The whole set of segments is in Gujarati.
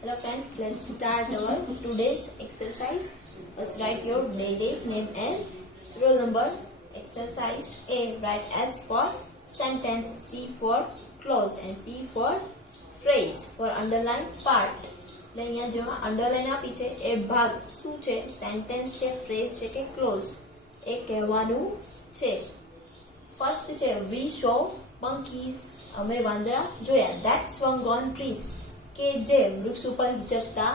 Hello friends, let's start our today's exercise. First write your date, name and roll number. Exercise A, write S for sentence, C for clause and P for phrase. For underline part. એટલે અહીંયા જેમાં અંડરલાઈન આપી છે એ ભાગ શું છે? સેન્ટેન્સ છે, ફ્રેઝ છે કે ક્લોઝ એ કહેવાનું છે. ફર્સ્ટ છે વી શો monkeys, અમે વાંદરા જોયા. That swung on trees, કે જે વૃક્ષ ઉપર હિચકતા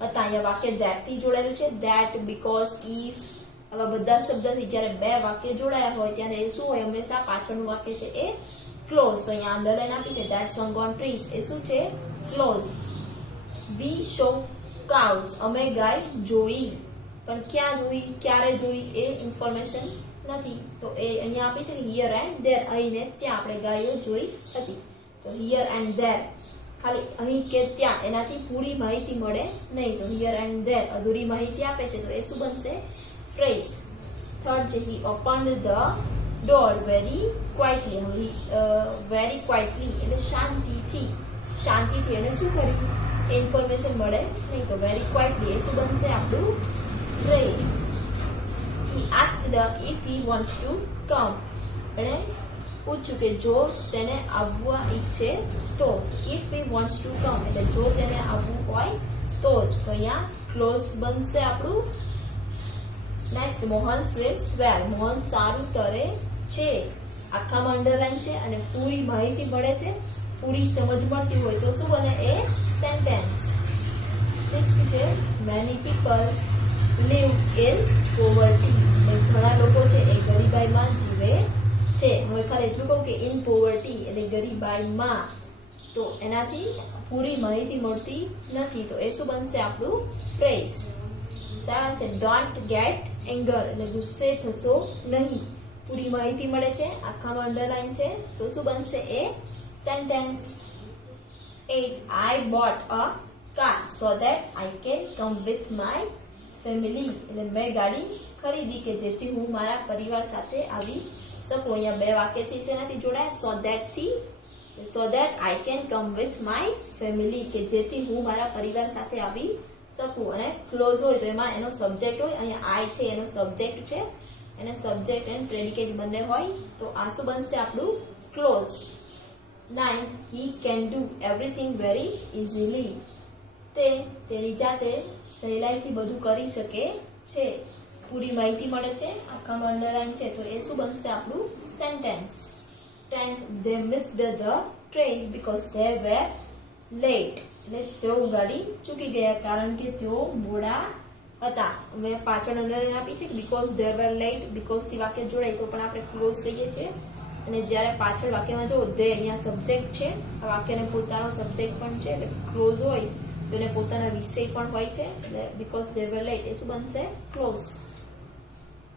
હતા. અહીંયા વાક્ય that થી જોડાયેલું છે. that, because, if આવા બધા શબ્દથી જ્યારે બે વાક્ય જોડાયા હોય ત્યારે એ શું હોય? હંમેશા પાછળનું વાક્ય છે એ ક્લોઝ. તો અહીંયા અંડરલાઈન આપી છે that swung on trees, એ શું છે? ક્લોઝ. we show cows, અમે ગાય જોઈ. પણ ક્યાં જોઈ, ક્યારે જોઈ એ ઇન્ફોર્મેશન નથી. તો એ અહીંયા આપી છે હિયર એન્ડ ધેર, અહીં ને ત્યાં આપણે ગાયો જોઈ હતી. તો હિયર એન્ડ ધેર ખાલી અહીં કે ત્યાં, એનાથી પૂરી માહિતી મળે નહીં. તો હિયર એન્ડ ધેર અધૂરી માહિતી આપે છે તો એ શું બનશે? ફ્રેઝ. થર્ડ છે he opened the door very quietly. Very quietly એટલે શાંતિથી. શાંતિથી એને શું કર્યું? એ ઇન્ફોર્મેશન મળે નહીં. તો વેરી ક્વાઇટલી એ શું બનશે આપણું? Phrase. he asked if he wants to come. એણે પૂછ્યું કે જો તેને આવવા ઈચ્છે તો. if he wants to come એટલે જો તેને આવવું હોય તો જ. તો અહીંયા ક્લોઝ બનશે આપણું. નેક્સ્ટ મોહન સ્વિમ્સ વેલ, મોહન સારું તરે છે. આખામાં અંડરલાઈન છે અને પૂરી માહિતી મળે છે, પૂરી સમજ મળતી હોય તો શું બને? એ સેન્ટેન્સ. સિક્સ્થ છે many people live in poverty. ઘણા લોકો છે એ ગરીબાઈમાં જીવે છે. હવે ખાલી એટલું કહું કે in poverty એટલે ગરીબાઈમાં, તો એનાથી પૂરી માહિતી મળતી નથી. તો એ શું બનશે આપણું? ફ્રેઝ. સેવન છે ડોન્ટ ગેટ એંગર એટલે ગુસ્સે થશો નહીં. પૂરી માહિતી મળે છે, આખામાં અંડરલાઈન છે તો શું બનશે? એ sentence. 8 I bought a car so that I can come with my family એટલે મેં ગાડી ખરીદી કે જેથી હું મારા પરિવાર સાથે આવી શકું. અહીંયા બે વાક્ય છે જેનાથી જોડાય. So that I can come with my family કે જેથી હું મારા પરિવાર સાથે આવી શકું. અને ક્લોઝ હોય તો એમાં એનો સબ્જેક્ટ હોય. અહીંયા આઈ છે એનો સબ્જેક્ટ છે, એને સબ્જેક્ટ એન્ડ પ્રેડિકેટ બંને હોય તો આ શું બનશે આપણું? Close. 9 he can do everything very easily. તેની જાતે સહેલાઈથી બધું કરી શકે છે. પૂરી માહિતી મળે છે, આખામાં અંડરલાઈન છે તો એ શું બનશે આપણું? Sentence. 10 they missed the train because they were late. એટલે તેઓ ગાડી ચૂકી ગયા કારણ કે તેઓ મોડા હતા. મેં પાછળ અંડરલાઈન આપી છે because they were late. because થી વાક્ય જોડાય તો પણ આપણે ક્લોઝ કહીએ છીએ. અને જ્યારે પાછળ વાક્યમાં જો they અહીંયા સબ્જેક્ટ છે, આ વાક્યને પોતાનો સબ્જેક્ટ પણ છે એટલે ક્લોઝ હોય તો એને પોતાના વિષય પણ હોય છે એટલે because they were late એ શું બનશે? Close.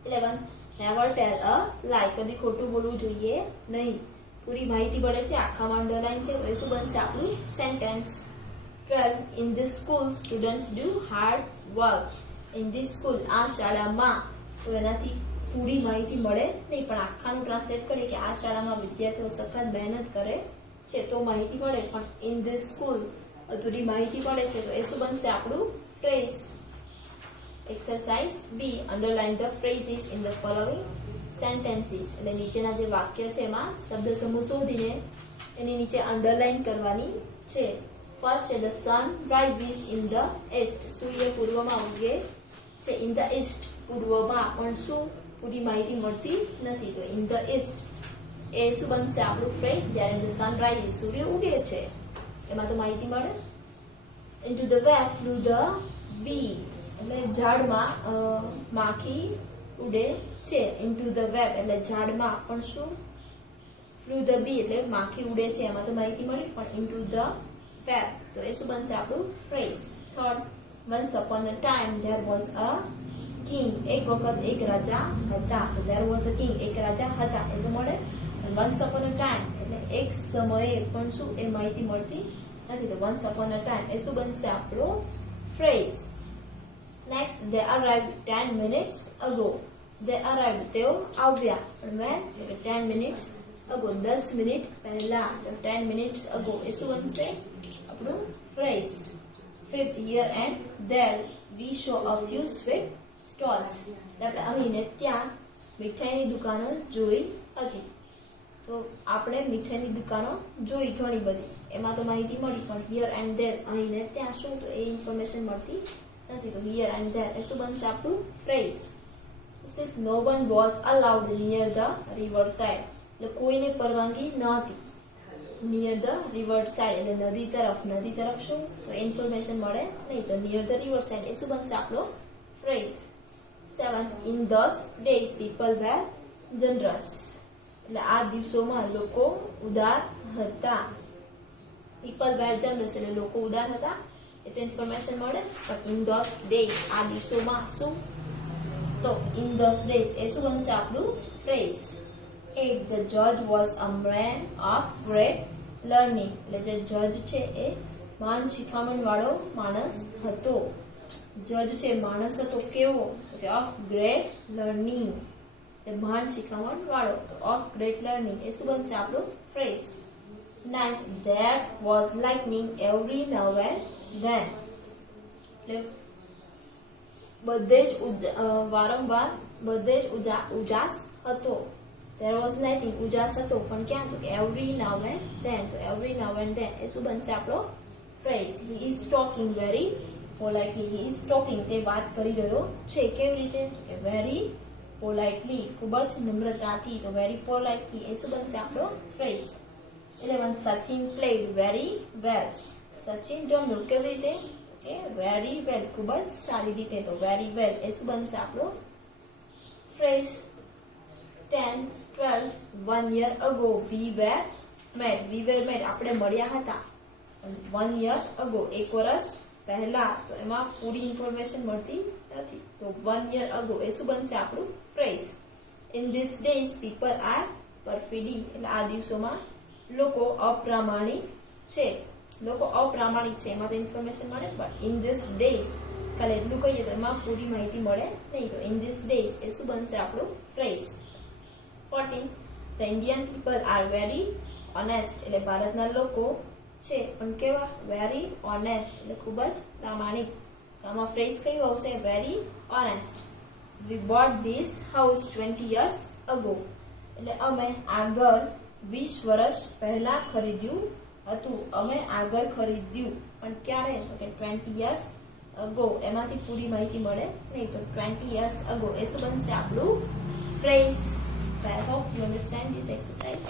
11 never tell a lie. કદી ખોટું બોલવું જોઈએ નહીં. પૂરી માહિતી મળે છે, આખામાં અંડરલાઈન છે તો એ શું બનશે આપણું? Sentence. 12 in this school students do hard work. in this school આ શાળામાં, તો એનાથી પૂરી માહિતી મળે નહીં પણ આખાનું ટ્રાન્સલેટ કરીએ કે આ શાળામાં વિદ્યાર્થીઓ સખત મહેનત કરે છે તો માહિતી મળે. પણ in this school અધૂરી માહિતી મળે છે તો એ શું બનશે આપણું? Phrase. Exercise B underline the phrases in the following sentences. એટલે નીચેના જે વાક્ય છે એમાં શબ્દ સમૂહ શોધીને એની નીચે અંડરલાઈન કરવાની છે. ફર્સ્ટ છે the sun rises in the east. સૂર્ય પૂર્વમાં ઉગે છે. in the east પૂર્વમાં, પણ શું? પૂરી માહિતી મળતી નથી તો in the east એ શું બનશે આપણું? ફ્રેઝ. જ્યારે the sun rises સૂર્ય ઉગે છે એમાં તો માહિતી મળે. into the web flew the bee. એટલે ઝાડમાં માખી ઉડે છે. into the web એટલે ઝાડમાં, પણ શું? flew the bee એટલે માખી ઉડે છે એમાં તો માહિતી મળી. પણ into the web તો એ શું બનશે આપણું? Phrase. Third once upon a time there was a king. એક વખત એક રાજા હતા. તો there was a king એક રાજા હતા એ તો મળે. once upon a time એટલે એક સમયે, પણ શું? એ માહિતી મળતી નથી તો once upon a time એ શું બનશે આપણો? Phrase. Next they arrived 10 minutes ago. they arrived તેઓ આવ્યા. પણ when? 10 minutes ago 10 મિનિટ પહેલા. તો 10 minutes ago એ શું બનશે આપણું? Phrase. Fifth, here and there we show a few sweet stalls. આપણે અહીં ને ત્યાં મીઠાઈની દુકાનો જોઈ હતી. તો આપણે મીઠાઈની દુકાનો જોઈ ઘણી બધી, એમાં તો માહિતી મળી, પણ હિયર એન્ડ ધેર અહીં ને ત્યાં શું, તો એ ઇન્ફોર્મેશન મળતી નથી. તો હિયર એન્ડ ધેર એ શું બનશે આપણું phrase. Since no one was allowed near the river side, એટલે કોઈને પરવાનગી ન હતી નિયર ધ રિવર સાઇડ, એટલે નદી તરફ શું, તો ઇન્ફોર્મેશન મળે નહીં. તો નિયર ધ રિવર સાઇડ એ શું બનશે આપણો phrase. 7, in those days people were generous, એટલે આ દિવસોમાં લોકો ઉદાર હતા. people were generous એટલે લોકો ઉદાર હતા, એ તો ઇન્ફોર્મેશન મળે. પણ in those days આ દિવસોમાં શું, તો in those days એ શું બનશે આપણું phrase. 8, the judge was a man of great learning, એટલે જે જજ છે એ માન શિખામણ વાળો માણસ હતો. જજ છે માણસ હતો કેવો, તો ઓફ ગ્રેટ લર્નિંગ, એટલે માન શિખામણ વાળો. તો ઓફ ગ્રેટ લર્નિંગ એ શું બનશે આપણું phrase. 9, there was lightning every now and then, એટલે બધે જ વારંવાર બધે જ ઉજાસ હતો. There was lightning ઉજાસ હતો, પણ ક્યાં, તો every now and then. તો every now and then એ શું બનશે આપણો phrase. He is talking very politely, he is talking તે વાત કરી રહ્યો છે, કેવી રીતે, કે very politely ખૂબ જ નમ્રતાથી. તો very politely એ શું બનશે આપણો phrase. 11, Sachin played very well, Sachin રમ્યો કેવી રીતે, કે very well ખૂબ જ સારી રીતે. તો very well એ શું બનશે આપણો phrase. 10, 12, 1 year ago we were met, આપણે મળ્યા હતા. 1 year ago એક વર્ષ પહેલા, તો એમાં પૂરી ઇન્ફોર્મેશન મળતી નથી. તો 1 year ago એ શું બનશે આપણું phrase. in these days people are perfidy, એટલે આ દિવસોમાં લોકો અપ્રામાણિક છે, એમાં તો ઇન્ફોર્મેશન મળે. બટ in these days કાલે એટલું કહીએ તો એમાં પૂરી માહિતી મળે નહીં. તો in these days એ શું બનશે આપણું phrase. 14, the Indian people are very honest, એટલે ભારતના લોકો છે પણ કેવા, very honest એટલે ખૂબ જ પ્રામાણિક. તો આમાં ફ્રેઝ કયું આવશે, very honest. we bought this house 20 years ago, એટલે અમે આ ઘર 20 વર્ષ પહેલા ખરીદ્યું હતું. અમે આ ઘર ખરીદ્યું, પણ ક્યારે, તો કે 20 years ago, એમાંથી પૂરી માહિતી મળે નહીં. તો 20 years ago એ શું બનશે આપણું phrase. So I hope you understand this exercise.